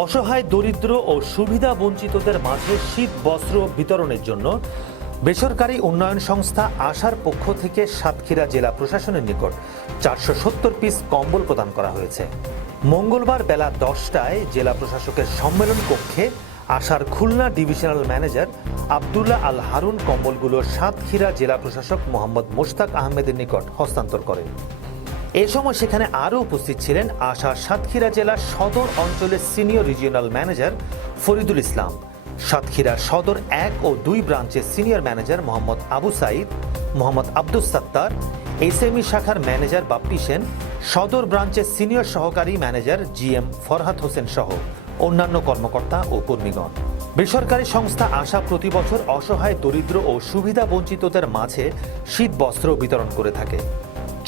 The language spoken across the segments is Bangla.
অসহায়, দরিদ্র ও সুবিধা বঞ্চিতদের মাঝে শীত, বস্ত্র বিতরণের জন্য বেসরকারি উন্নয়ন সংস্থা আশার পক্ষ থেকে সাতক্ষীরা জেলা প্রশাসনের নিকট চারশো সত্তর পিস কম্বল প্রদান করা হয়েছে। মঙ্গলবার বেলা দশটায় জেলা প্রশাসকের সম্মেলন কক্ষে আশার খুলনা ডিভিশনাল ম্যানেজার আবদুল্লাহ আল হারুন কম্বলগুলো সাতক্ষীরা জেলা প্রশাসক মোহাম্মদ মোশতাক আহমেদের নিকট হস্তান্তর করেন। এ সময় সেখানে আরও উপস্থিত ছিলেন আশা সাতক্ষীরা জেলার সদর অঞ্চলের senior regional manager Faridul Islam. Satkhira সদর এক ও দুই ব্রাঞ্চের senior manager Mohammad Abu Saeed, Mohammad Abdus Sattar, SME শাখার ম্যানেজার বাপ্পি সেন, সদর ব্রাঞ্চের সিনিয়র সহকারী manager G M Farhad Hossain সহ অন্যান্য কর্মকর্তা ও কর্মীগণ। বেসরকারি সংস্থা আশা প্রতি বছর অসহায়, দরিদ্র ও সুবিধা বঞ্চিতদের মাঝে শীত বস্ত্র বিতরণ করে থাকে।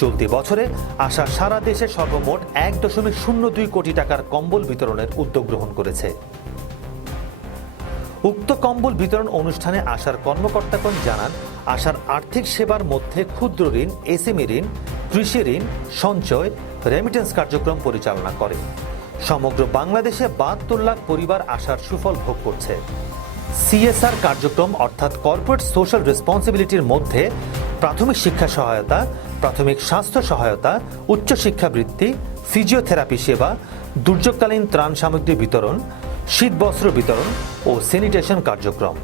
চলতি বছরে আশা সারা দেশে সর্বমোট এক দশমিক শূন্য দুই কোটি টাকার কম্বল বিতরণের উদ্যোগ গ্রহণ করেছে। উক্ত কম্বল বিতরণ অনুষ্ঠানে আশার কর্মকর্তাগণ জানান, আশার আর্থিক সেবার মধ্যে ক্ষুদ্র ঋণ, এসএমই ঋণ, কৃষি ঋণ, সঞ্চয় রেমিটেন্স কার্যক্রম পরিচালনা করে। সমগ্র বাংলাদেশে বাহাত্তর লাখ পরিবার আশার সুফল ভোগ করছে। সিএসআর কার্যক্রম অর্থাৎ কর্পোরেট সোশ্যাল রেসপন্সিবিলিটির মধ্যে প্রাথমিক শিক্ষা সহায়তা প্রাথমিক স্বাস্থ্য সহায়তা, উচ্চশিক্ষা বৃত্তি, ফিজিওথেরাপি সেবা, দুর্যোগকালীন ত্রাণ সামগ্রী বিতরণ, শীতবস্ত্র বিতরণ ও স্যানিটেশন কার্যক্রম।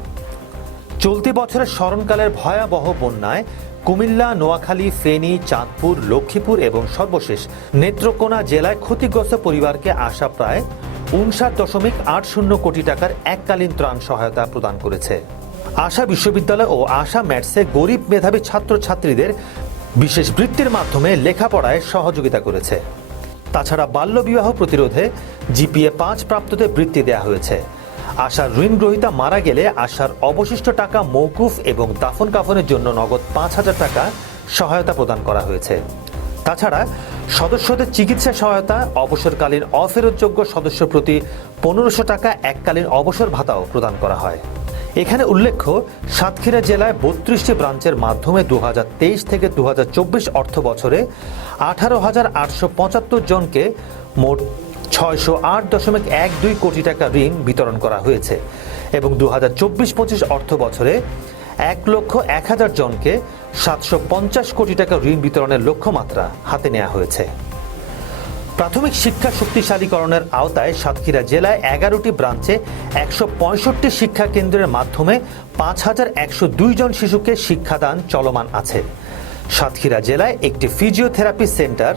চলতি বছরের স্মরণকালের ভয়াবহ বন্যায় কুমিল্লা, নোয়াখালী, ফেনী, চাঁদপুর, লক্ষ্মীপুর এবং সর্বশেষ নেত্রকোনা জেলায় ক্ষতিগ্রস্ত পরিবারকে আসা প্রায় উনষাট দশমিক আট শূন্য কোটি টাকার এককালীন ত্রাণ সহায়তা প্রদান করেছে। আশা বিশ্ববিদ্যালয় ও আশা ম্যাটসে গরিব মেধাবী ছাত্রছাত্রীদের বিশেষ বৃত্তির মাধ্যমে লেখাপড়ায় সহযোগিতা করেছে। তাছাড়া বাল্যবিবাহ প্রতিরোধে জিপিএ পাঁচ প্রাপ্তদের বৃত্তি দেওয়া হয়েছে। আশার ঋণ গ্রহীতা মারা গেলে আশার অবশিষ্ট টাকা মৌকুফ এবং দাফন কাফনের জন্য নগদ পাঁচ হাজার টাকা সহায়তা প্রদান করা হয়েছে। তাছাড়া সদস্যদের চিকিৎসা সহায়তা, অবসরকালীন অফেরতযোগ্য সদস্য প্রতি পনেরোশো টাকা এককালীন অবসর ভাতাও প্রদান করা হয়। এখানে উল্লেখ্য, সাতক্ষীরা জেলায় বত্রিশটি ব্রাঞ্চের মাধ্যমে দু হাজার তেইশ থেকে দু হাজার চব্বিশ অর্থ বছরে আঠারো হাজার আটশো পঁচাত্তর জনকে মোট ছয়শো আট দশমিক এক দুই কোটি টাকা ঋণ বিতরণ করা হয়েছে এবং দু হাজার চব্বিশ পঁচিশ অর্থ বছরে এক লক্ষ এক হাজার জনকে সাতশো পঞ্চাশ কোটি টাকা ঋণ বিতরণের লক্ষ্যমাত্রা হাতে নেওয়া হয়েছে। প্রাথমিক শিক্ষা শক্তিশালীকরণের আওতায় সাতক্ষীরা জেলায় এগারোটি ব্রাঞ্চে একশো পঁয়ষট্টি শিক্ষা কেন্দ্রের মাধ্যমে পাঁচ হাজার একশো দুই জন শিশুকে শিক্ষাদান চলমান আছে। সাতক্ষীরা জেলায় একটি ফিজিওথেরাপি সেন্টার,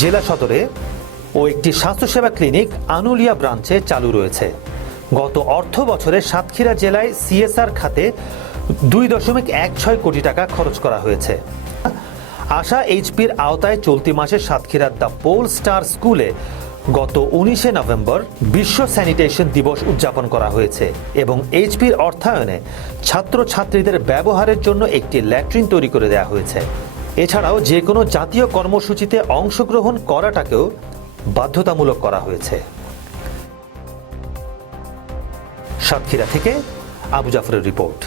জেলা সদরে ও একটি স্বাস্থ্যসেবা ক্লিনিক আনুলিয়া ব্রাঞ্চে চালু রয়েছে। গত অর্থ বছরে সাতক্ষীরা জেলায় সিএসআর খাতে দুই দশমিক এক ছয় কোটি টাকা খরচ করা হয়েছে। আশা এইচপির আওতায় চলতি মাসে সাতক্ষীরার দ্য পোল স্টার স্কুলে গত উনিশে নভেম্বর বিশ্ব স্যানিটেশন দিবস উদযাপন করা হয়েছে এবং এইচপির অর্থায়নে ছাত্রছাত্রীদের ব্যবহারের জন্য একটি ল্যাট্রিন তৈরি করে দেওয়া হয়েছে। এছাড়াও যে কোনো জাতীয় কর্মসূচিতে অংশগ্রহণ করাটাকেও বাধ্যতামূলক করা হয়েছে। সাতক্ষীরা থেকে আবু জাফরের রিপোর্ট।